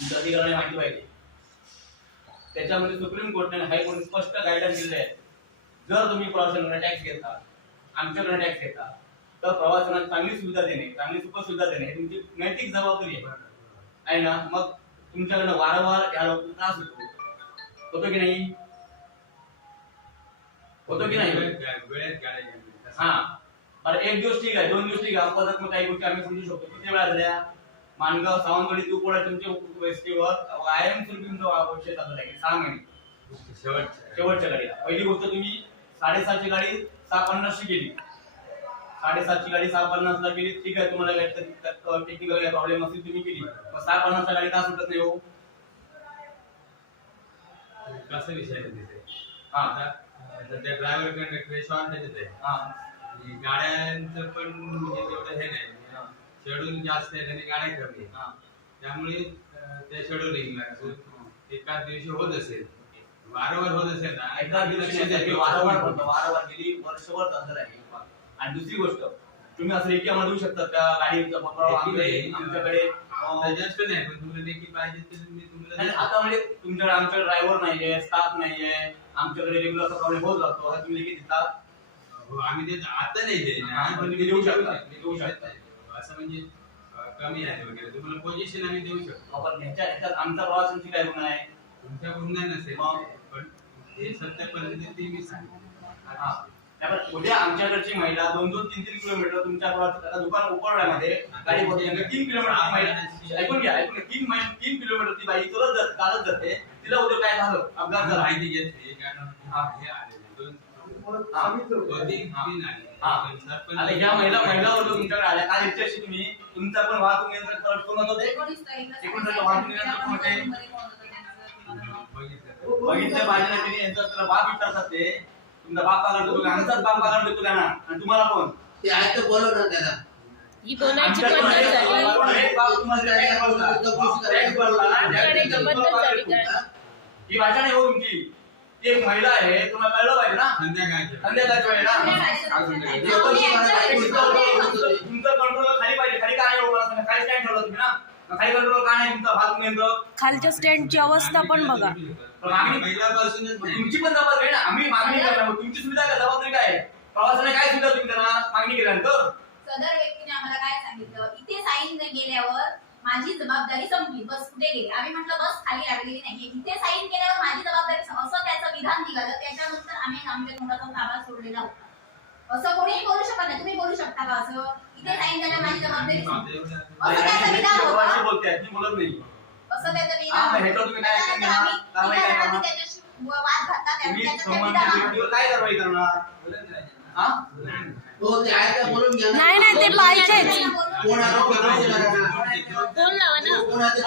तुमच्या अधिकाऱ्यांना माहिती पाहिजे। त्याच्यामध्ये सुप्रीम कोर्टाने हायकोर्टाने स्पष्ट गाईडलाईन दिले आहे, जर तुम्ही प्रवाशांना टॅक्स घेता, आमच्याकडे टॅक्स घेता, तर प्रवाशांना चांगली सुविधा देणे, चांगली सुख सुविधा देणे ही तुमची नैतिक जबाबदारी आहे ना। मग तुमच्याकडे वारंवार या लोकांना त्रास होतो की नाही, होतो की नाही? हा, बरं एक दिवस ठीक आहे, 2 दिवस ठीक आहे, अपघातात्मक काही गोष्टी आम्ही समजू शकतो। किती वेळा झाल्या? मानगाव सावंतवाडी तूपोडा तुमचे वेस्टीवर कायम तुमचा विषय चालू राहील 6 महिने शेवटच्या गाडीला। पहिली गोष्ट तुम्ही 7:30 ची गाडी 6:50 ची केली, 7:30 ची गाडी 6:50 ला केली, ठीक आहे, तुम्हाला टेक्निकल काही प्रॉब्लेम असेल तुम्ही केली, मग 6:50 ला गाडी का सुटत नाही हो? कसं विषय आहे तिथे? हा, आता त्या ड्रायव्हर कंडक्टर शॉर्ट आहे। हा, गाड्यांचं पण म्हणजे तेवढं हे नाही, शेड्यूल जास्त आहे आणि गाड्या कमी आहे, त्यामुळे त्या शेड्यूलिंगला एकाच दिवशी होत असेल, वारंवार होत असेल ना, एका दिवशी वारंवार गेली वर्षभर चालत राहील। आणि दुसरी गोष्ट, तुम्ही असं लेखी आम्हाला देऊ शकता त्या गाडीचा आमच्याकडे जास्त नाही, पण तुम्हाला देखील पाहिजे तर मी तुम्हाला आता म्हणजे तुमच्याकडे आमच्याकडे ड्रायव्हर नाहीये, स्टाफ नाहीये, आमच्याकडे रेग्युलर प्रॉब्लेम होत जातो, हा तुम्ही लेखी देता? आम्ही ते आता नाही देईना, पण तुम्ही देऊ शकता असं म्हणजे कमी आहे वगैरे तुम्हाला पोझिशन आम्ही देऊ शकतो। आपण ह्याच्यात आमचा प्रवासांची काय गुन्हा आहे? तुमच्या गुन्हा नसेल, पण हे सत्य परिस्थिती मी सांगतो। उद्या आमच्याकडची महिला 2-2, 3-3 किलोमीटर तुमच्या प्रवासात दुकान उपरण्यामध्ये गाडी पोहोचते, 3 किलोमीटर महिला ऐकून घ्या 3 किलोमीटर ती बाई चालत जाते, तिला उद्या काय झालं, अपघात झाला, माहिती घेतली आता या महिला वर्ग तुमच्याकडे आल्या काय याच्याशी तुम्ही तुमचा पण वाहतूक नियंत्रण करत कोण होते? 19 वाहतूक नियंत्रक होते, बघितलं पाहिजे ना तिने, यांचा त्याला बाप विचारतात, ते तुमचा बाप पगार देतो, आमचाच बाप पगार देतो त्यांना, आणि तुम्हाला पण ते आहे तर बोलव ना त्याला। ही बोलायची पद्धत झाली, ही भाषा नाही हो तुमची, ती एक महिला आहे, तुम्हाला कळलं पाहिजे ना, संध्याकाळच्या वेळेला तुमचं कंट्रोल खाली पाहिजे, खाली काय नाही, खाली स्टँड ठेवलं तुम्ही ना, खाली कंट्रोल का नाही तुमचा वाहतूक नियंत्रक? खालच्या स्टँडची अवस्था पण बघा, तुमची पण जबाबदारी आहे ना, आम्ही मागणी करणार, तुमची सुविधा काय, जबाबदारी काय? प्रवासाने काय सुविधा तुम्ही त्यांना मागणी केल्यानंतर? सदर व्यक्तीने आम्हाला काय सांगितलं, इथे साईन गेल्यावर माझी जबाबदारी संपली, बस कुठे गेली? आम्ही म्हटलं बस खाली लागलेली नाहीये, इथे साईन केल्यावर माझी जबाबदारी, असं त्याचं विधान निघालं। त्याच्यानंतर आम्ही आमच्या तोंडाचा ताबा सोडलेला होता। असं कोणीही बोलू शकत नाही, तुम्ही बोलू शकता का असं? इथे साईन झाल्यावर माझी जबाबदारी संपली, असं त्याचं विधान होतं, बोलते ती बोलत नाही, असं त्याचं विधान त्याच्याशी वाद घातला, काय कारवाई करणार? हो ते आहे तर बोलून घ्या ना। नाही ते पाहिजेच, कोण आहे? फोन लावा ना। कोण आहे?